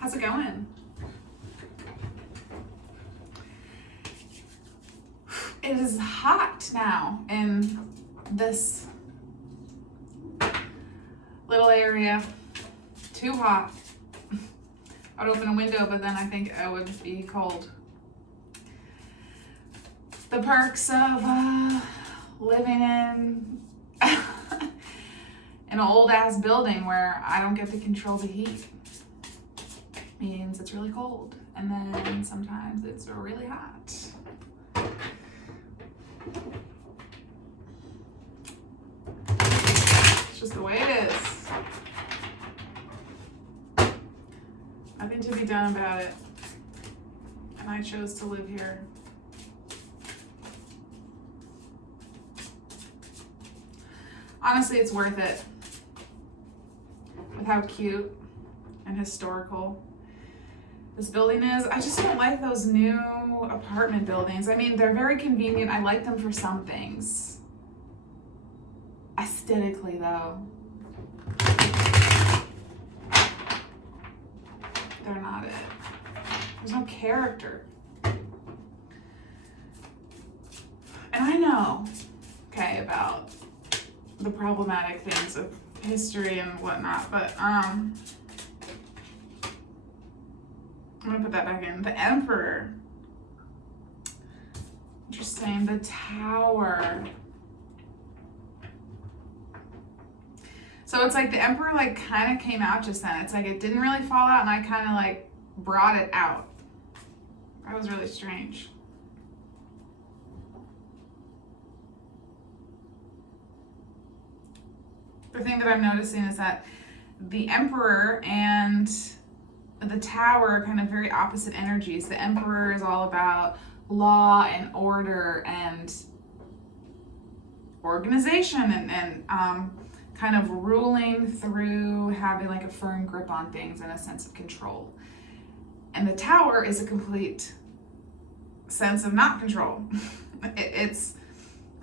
How's it going? It is hot now in this little area. Too hot. I'd open a window, but then I think I would be cold. The perks of living in an old ass building where I don't get to control the heat means it's really cold, and then sometimes it's really hot. It's just the way it is. Nothing to be done about it, and I chose to live here. Honestly, it's worth it with how cute and historical this building is. I just don't like those new apartment buildings. I mean, they're very convenient. I like them for some things. Aesthetically, though, they're not it. There's no character. And I know, okay, about the problematic things of history and whatnot, but I'm gonna put that back in. The Emperor. Interesting. The Tower. So it's like the Emperor like kind of came out just then. It's like it didn't really fall out, and I kind of like brought it out. That was really strange. The thing that I'm noticing is that the Emperor and the Tower are kind of very opposite energies. The Emperor is all about law and order and organization and kind of ruling through, having like a firm grip on things and a sense of control. And the Tower is a complete sense of not control. It's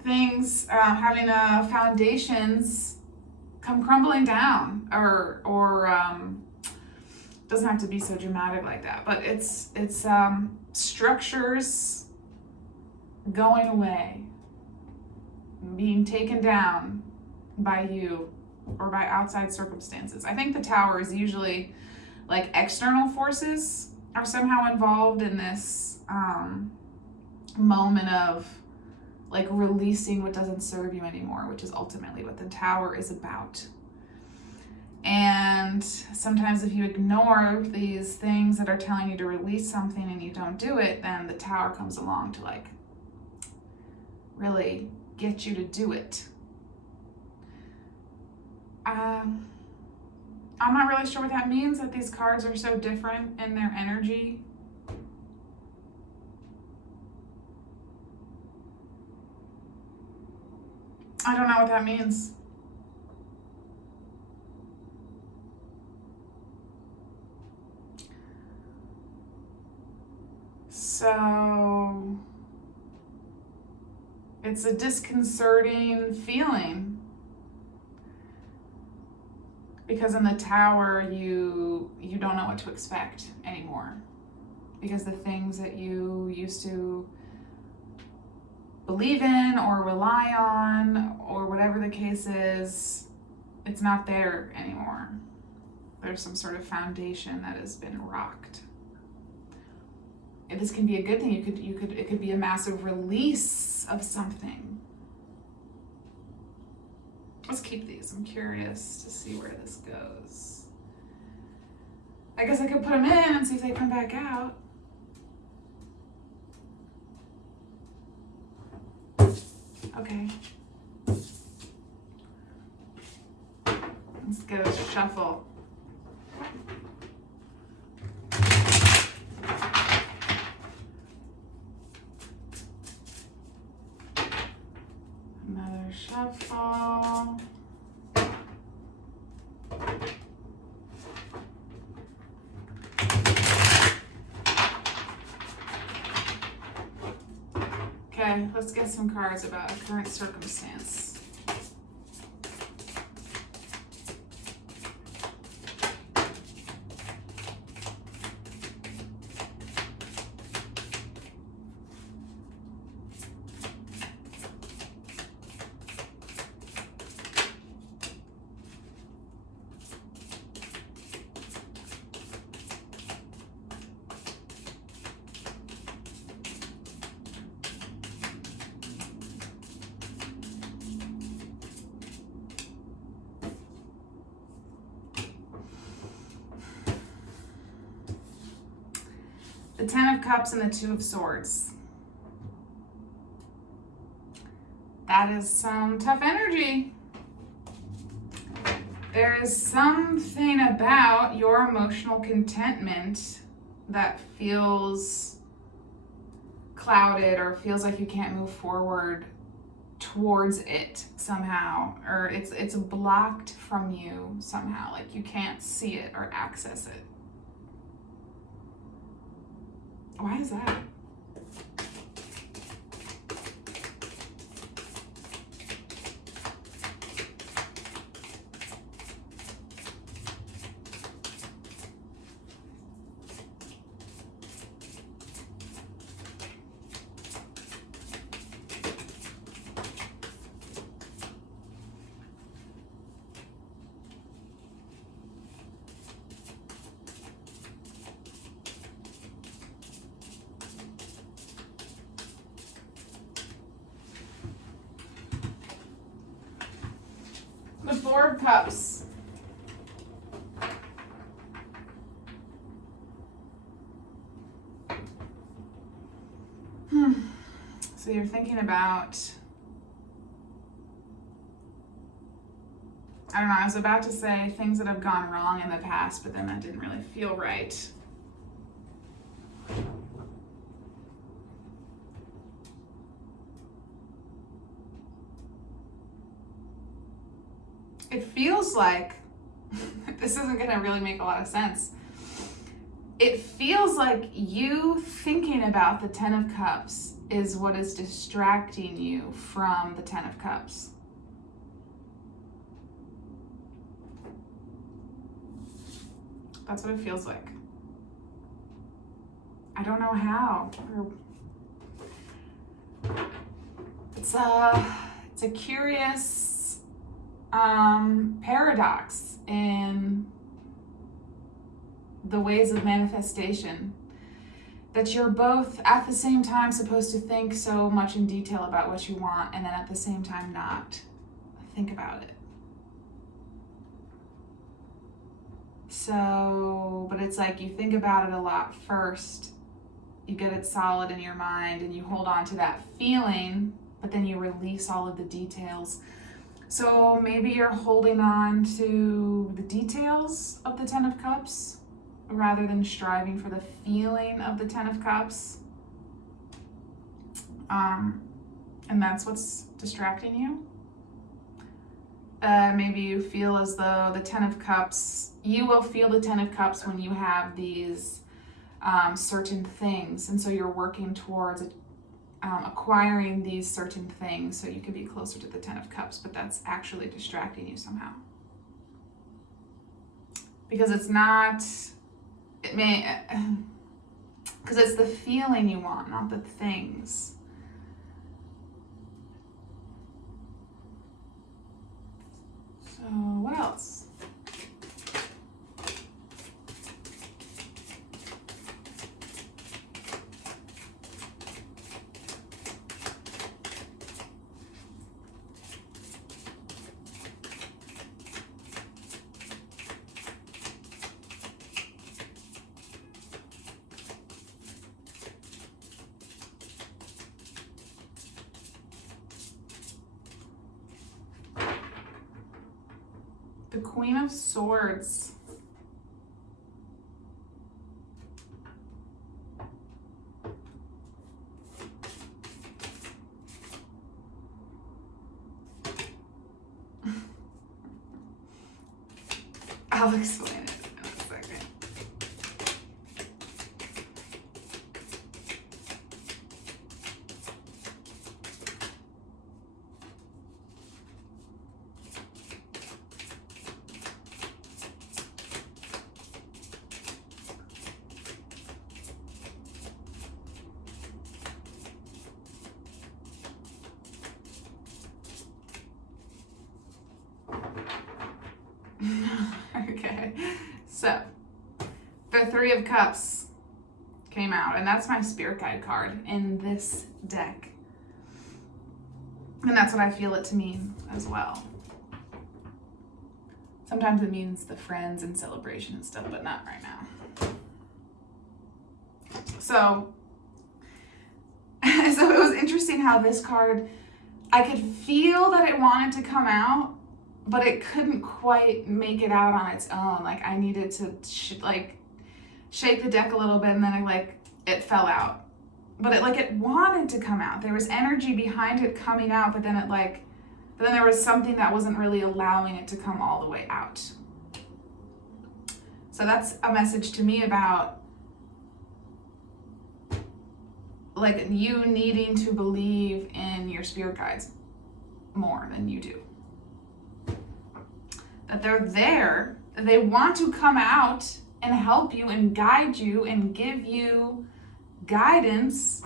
things having foundations come crumbling down, or doesn't have to be so dramatic like that, but it's structures going away, being taken down by you or by outside circumstances. I think the Tower is usually like external forces are somehow involved in this moment of like releasing what doesn't serve you anymore, which is ultimately what the Tower is about. And sometimes if you ignore these things that are telling you to release something and you don't do it, then the Tower comes along to like really get you to do it. I'm not really sure what that means, that these cards are so different in their energy. I don't know what that means. So it's a disconcerting feeling, because in the Tower you don't know what to expect anymore, because the things that you used to believe in or rely on or whatever the case is, it's not there anymore. There's some sort of foundation that has been rocked. And this can be a good thing. It could be a massive release of something. Let's keep these. I'm curious to see where this goes. I guess I could put them in and see if they come back out. Okay. Let's get a shuffle. Another shuffle. Okay, let's get some cards about a current circumstance. The Ten of Cups and the Two of Swords. That is some tough energy. There is something about your emotional contentment that feels clouded or feels like you can't move forward towards it somehow, or it's blocked from you somehow, like you can't see it or access it. Why is that? The Four of Cups. So you're thinking about, I don't know, I was about to say things that have gone wrong in the past, but then that didn't really feel right. It feels like, this isn't going to really make a lot of sense. It feels like you thinking about the Ten of Cups is what is distracting you from the Ten of Cups. That's what it feels like. I don't know how. It's a curious paradox in the ways of manifestation, that you're both at the same time supposed to think so much in detail about what you want, and then at the same time not think about it. So, but it's like you think about it a lot first, you get it solid in your mind, and you hold on to that feeling, but then you release all of the details. So maybe you're holding on to the details of the Ten of Cups rather than striving for the feeling of the Ten of Cups. And that's what's distracting you. Maybe you feel as though the Ten of Cups, you will feel the Ten of Cups when you have these certain things. And so you're working towards acquiring these certain things so you can be closer to the Ten of Cups, but that's actually distracting you somehow. Because it's not, it may, because it's the feeling you want, not the things. So what else? The Queen of Swords. I'll explain it in a second. Okay, so the Three of Cups came out, and that's my spirit guide card in this deck. And that's what I feel it to mean as well. Sometimes it means the friends and celebration and stuff, but not right now. So it was interesting how this card, I could feel that it wanted to come out, but it couldn't quite make it out on its own. Like I needed to shake the deck a little bit, and then it fell out. But it wanted to come out. There was energy behind it coming out, but then there was something that wasn't really allowing it to come all the way out. So that's a message to me about you needing to believe in your spirit guides more than you do. That they're there, they want to come out and help you and guide you and give you guidance,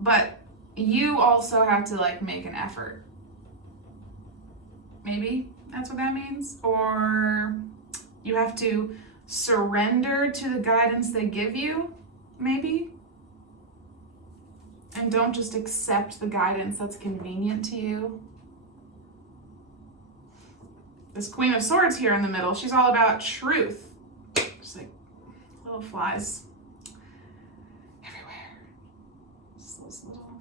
but you also have to make an effort. Maybe that's what that means. Or you have to surrender to the guidance they give you, maybe. And don't just accept the guidance that's convenient to you. This Queen of Swords here in the middle, she's all about truth. Just little flies everywhere. Just those little,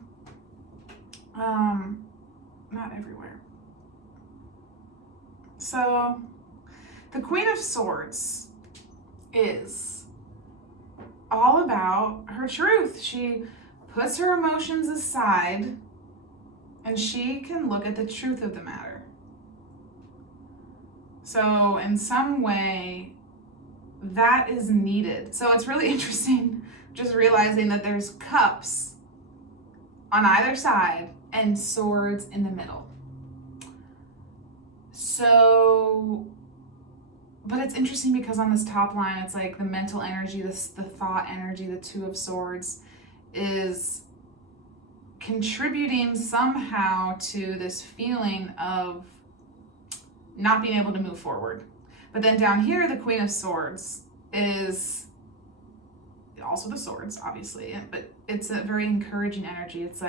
not everywhere. So, the Queen of Swords is all about her truth. She puts her emotions aside and she can look at the truth of the matter. So in some way, that is needed. So it's really interesting just realizing that there's cups on either side and swords in the middle. So, but it's interesting because on this top line, it's the mental energy, the thought energy, the Two of Swords is contributing somehow to this feeling of not being able to move forward. But then down here, the Queen of Swords is also the swords, obviously, but it's a very encouraging energy. It's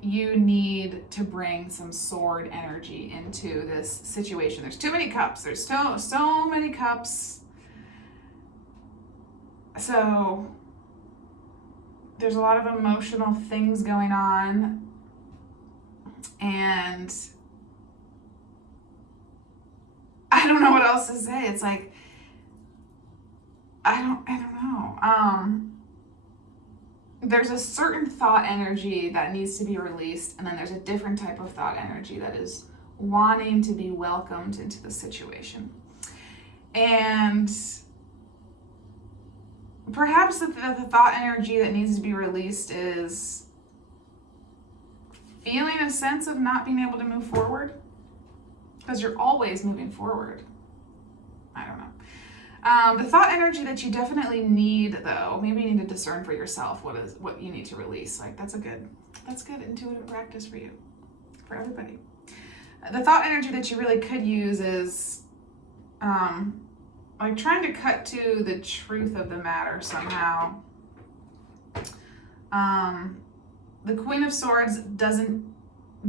you need to bring some sword energy into this situation. There's too many cups. There's so many cups. So there's a lot of emotional things going on, and I don't know what else to say. It's I don't know. There's a certain thought energy that needs to be released, and then there's a different type of thought energy that is wanting to be welcomed into the situation. And perhaps the thought energy that needs to be released is feeling a sense of not being able to move forward, because you're always moving forward. I don't know. The thought energy that you definitely need, though, maybe you need to discern for yourself what you need to release. That's good intuitive practice for you, for everybody. The thought energy that you really could use is trying to cut to the truth of the matter somehow. The Queen of Swords doesn't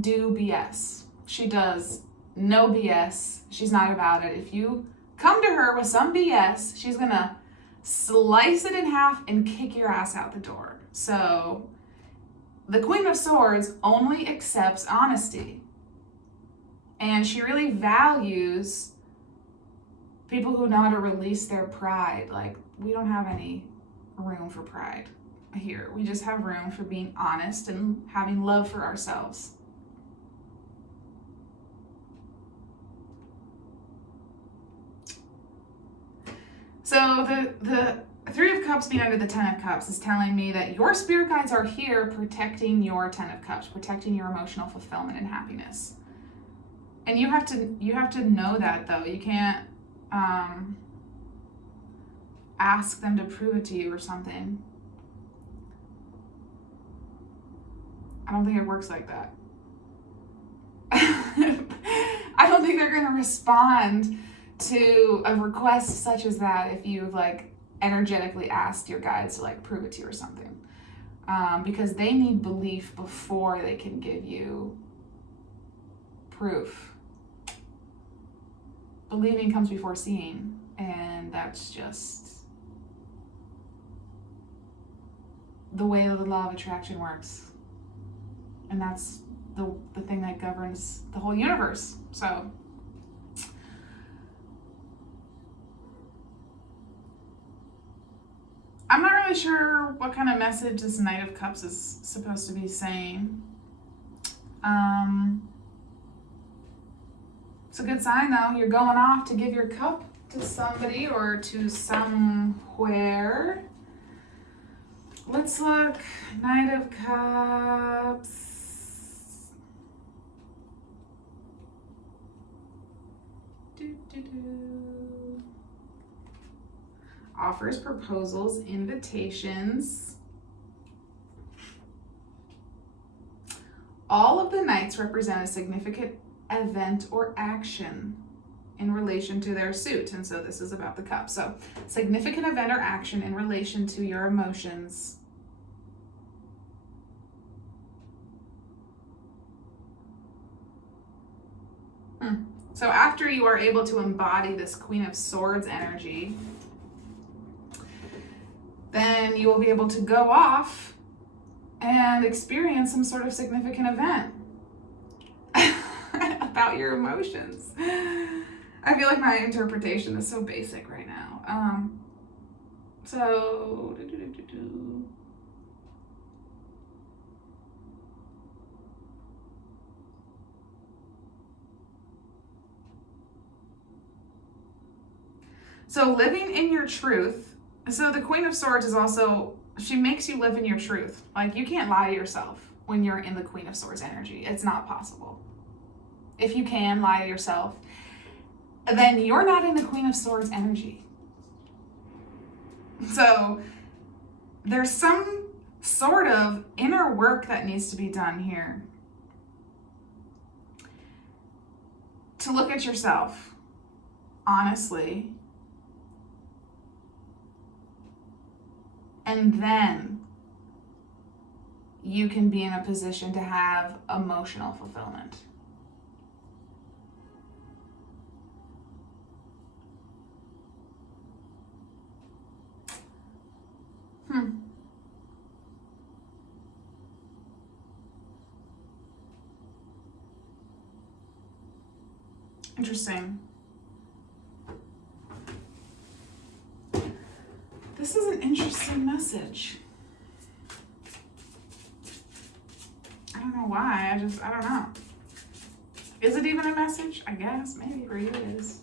do BS. She does no BS. She's not about it. If you come to her with some BS, she's gonna slice it in half and kick your ass out the door. So the Queen of Swords only accepts honesty. And she really values people who know how to release their pride. We don't have any room for pride here. We just have room for being honest and having love for ourselves. So the Three of Cups being under the Ten of Cups is telling me that your spirit guides are here protecting your Ten of Cups, protecting your emotional fulfillment and happiness. And you have to know that, though. You can't ask them to prove it to you or something. I don't think it works like that. I don't think they're going to respond to a request such as that if you've energetically asked your guides to prove it to you or something, because they need belief before they can give you proof. Believing comes before seeing, and that's just the way that the law of attraction works. And that's the thing that governs the whole universe. So I'm not really sure what kind of message this Knight of Cups is supposed to be saying. It's a good sign though. You're going off to give your cup to somebody or to somewhere. Let's look. Knight of Cups. Offers, proposals, invitations. All of the Knights represent a significant event or action in relation to their suit. And so this is about the cup. So significant event or action in relation to your emotions. So after you are able to embody this Queen of Swords energy, then you will be able to go off and experience some sort of significant event about your emotions. I feel like my interpretation is so basic right now. So living in your truth. So the Queen of Swords is also, she makes you live in your truth. Like, you can't lie to yourself when you're in the Queen of Swords energy. It's not possible. If you can lie to yourself, then you're not in the Queen of Swords energy. So there's some sort of inner work that needs to be done here. To look at yourself honestly. And then you can be in a position to have emotional fulfillment. Interesting. This is an interesting message. I don't know why. I don't know. Is it even a message? I guess. Maybe for you it is.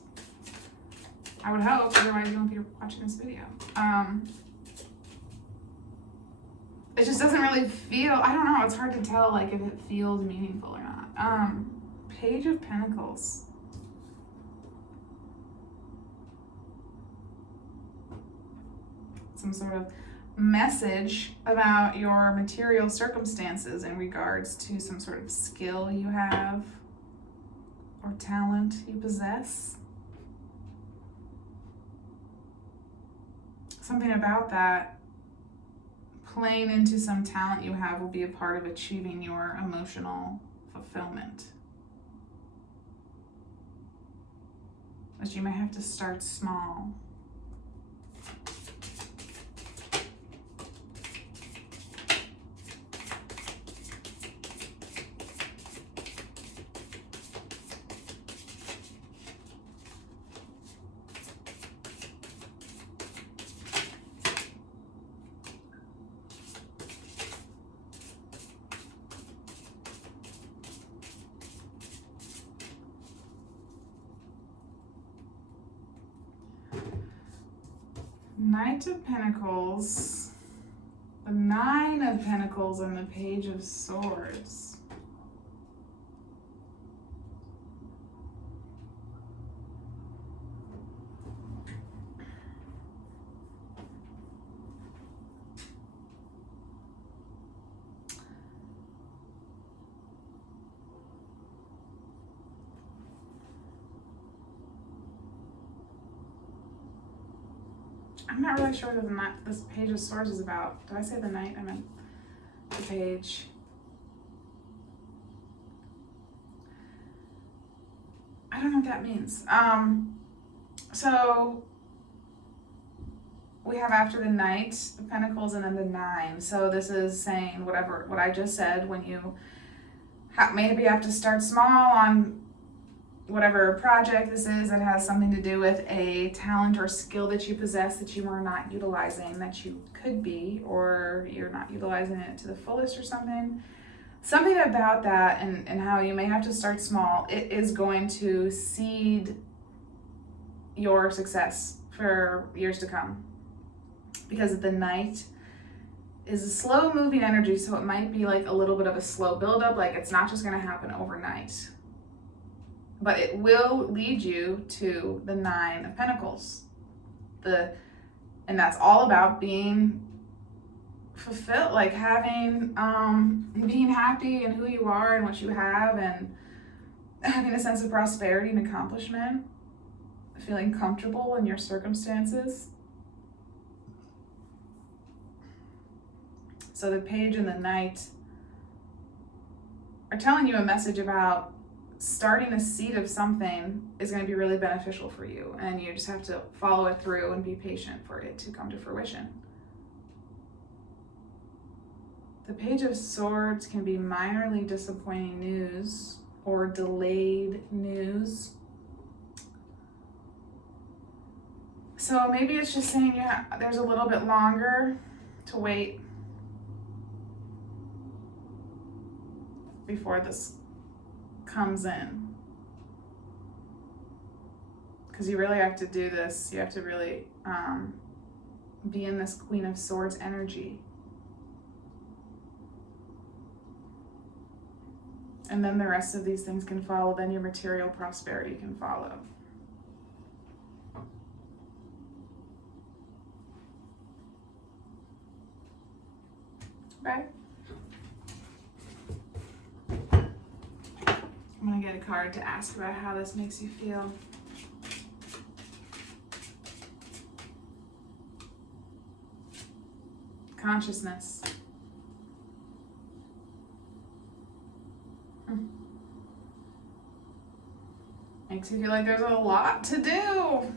I would hope. Otherwise you won't be watching this video. It just doesn't really feel, I don't know. It's hard to tell like if it feels meaningful or not. Page of Pentacles. Some sort of message about your material circumstances in regards to some sort of skill you have or talent you possess. Something about that playing into some talent you have will be a part of achieving your emotional fulfillment. But you may have to start small. Knight of Pentacles, the Nine of Pentacles, and the Page of Swords. I'm not really sure what this Page of Swords is about. Did I say the Knight? I meant the Page. I don't know what that means. So we have after the Knight of Pentacles and then the 9. So this is saying what I just said, when you maybe have to start small on whatever project this is that has something to do with a talent or skill that you possess that you are not utilizing, that you could be, or you're not utilizing it to the fullest or something. Something about that and how you may have to start small, it is going to seed your success for years to come. Because the Knight is a slow moving energy, so it might be like a little bit of a slow buildup, like it's not just going to happen overnight. But it will lead you to the 9 of Pentacles. And that's all about being fulfilled, like having, being happy in who you are and what you have, and having a sense of prosperity and accomplishment, feeling comfortable in your circumstances. So the Page and the Knight are telling you a message about starting a seed of something is going to be really beneficial for you, and you just have to follow it through and be patient for it to come to fruition. The Page of Swords can be minorly disappointing news or delayed news. So maybe it's just saying there's a little bit longer to wait before this comes in. Because you really have to do this. You have to really be in this Queen of Swords energy. And then the rest of these things can follow. Then your material prosperity can follow. Right? I'm going to get a card to ask about how this makes you feel. Consciousness. Makes you feel like there's a lot to do.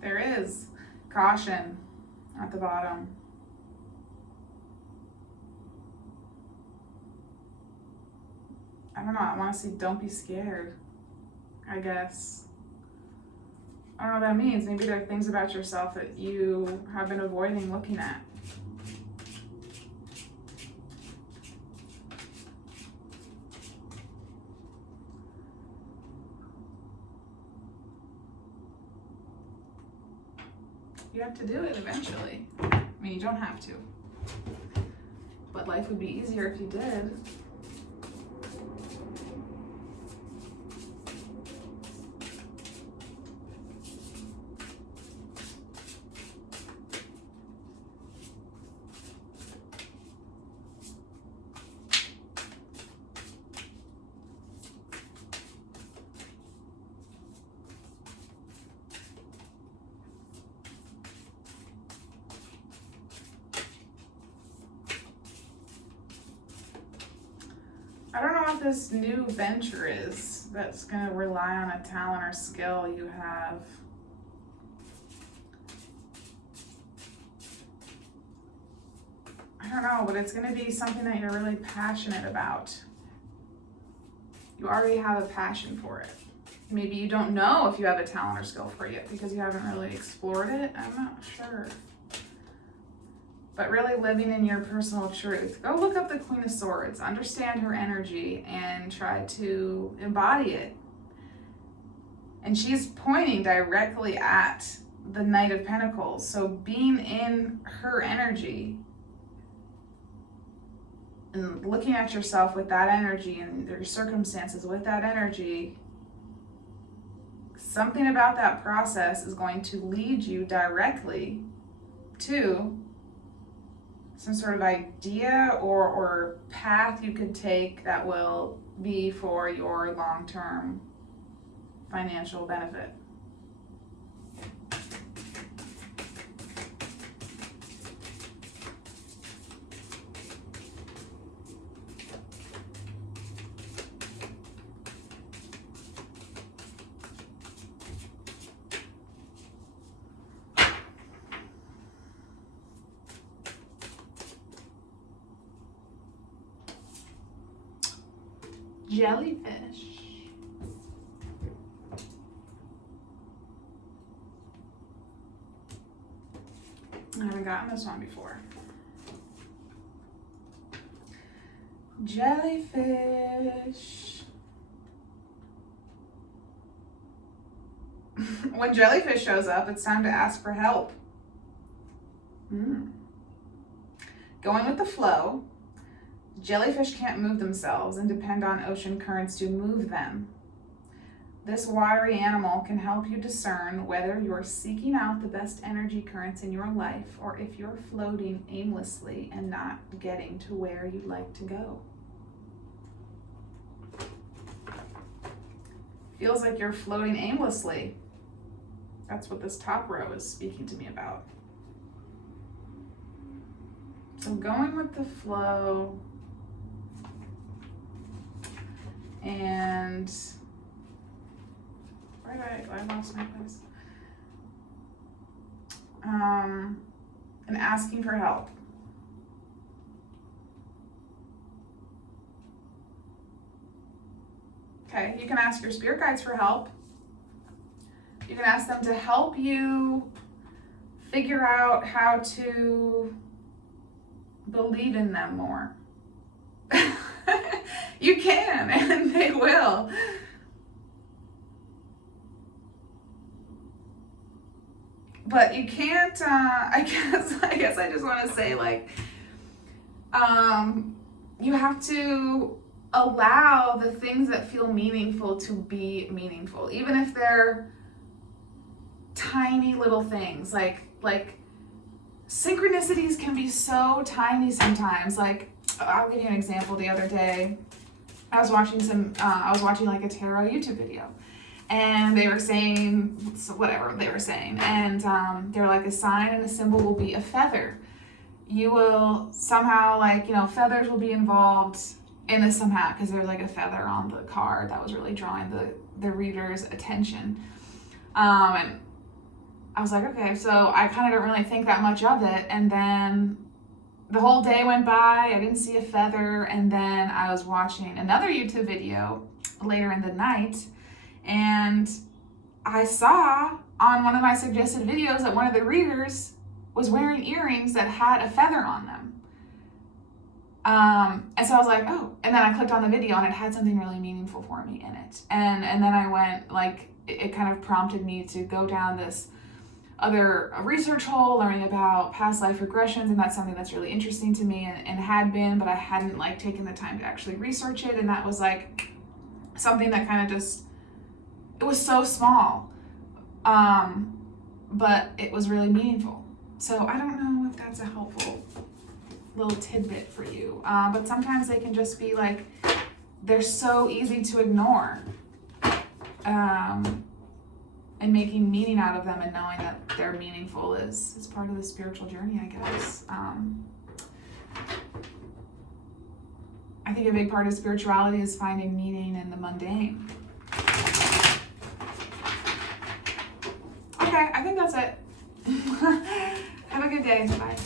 There is. Caution at the bottom. I don't know, I want to see don't be scared, I guess. I don't know what that means. Maybe there are things about yourself that you have been avoiding looking at. You have to do it eventually. I mean, you don't have to. But life would be easier if you did. I don't know what this new venture is that's going to rely on a talent or skill you have. I don't know, but it's going to be something that you're really passionate about. You already have a passion for it. Maybe you don't know if you have a talent or skill for it yet because you haven't really explored it. I'm not sure. But really living in your personal truth. Go look up the Queen of Swords, understand her energy, and try to embody it. And she's pointing directly at the Knight of Pentacles. So being in her energy and looking at yourself with that energy and your circumstances with that energy, something about that process is going to lead you directly to some sort of idea or path you could take that will be for your long-term financial benefit. Jellyfish. I haven't gotten this one before. Jellyfish. When jellyfish shows up, it's time to ask for help. Going with the flow, jellyfish can't move themselves and depend on ocean currents to move them. This watery animal can help you discern whether you're seeking out the best energy currents in your life or if you're floating aimlessly and not getting to where you'd like to go. Feels like you're floating aimlessly. That's what this top row is speaking to me about. So going with the flow and where did I lost my place? And asking for help. Okay, you can ask your spirit guides for help. You can ask them to help you figure out how to believe in them more. You can, and they will. But you can't, I guess I just want to say, like, you have to allow the things that feel meaningful to be meaningful, even if they're tiny little things. Like synchronicities can be so tiny sometimes. Like, I'll give you an example. The other day, I was watching like a tarot YouTube video, and they were saying whatever they were saying, and they're like, a sign and a symbol will be a feather. You will somehow, like, feathers will be involved in this somehow, because there's like a feather on the card that was really drawing the reader's attention. And I was like, okay, so I kind of don't really think that much of it. And then the whole day went by, I didn't see a feather, and then I was watching another YouTube video later in the night, and I saw on one of my suggested videos that one of the readers was wearing earrings that had a feather on them. And so I was like, oh, and then I clicked on the video and it had something really meaningful for me in it. And then I went, like, it kind of prompted me to go down this other research hole, learning about past life regressions, and that's something that's really interesting to me and had been, but I hadn't, like, taken the time to actually research it. And that was, like, something that kind of just, it was so small, but it was really meaningful. So I don't know if that's a helpful little tidbit for you, but sometimes they can just be like, they're so easy to ignore, and making meaning out of them and knowing that they're meaningful is part of the spiritual journey, I guess. I think a big part of spirituality is finding meaning in the mundane. Okay, I think that's it. Have a good day. Bye.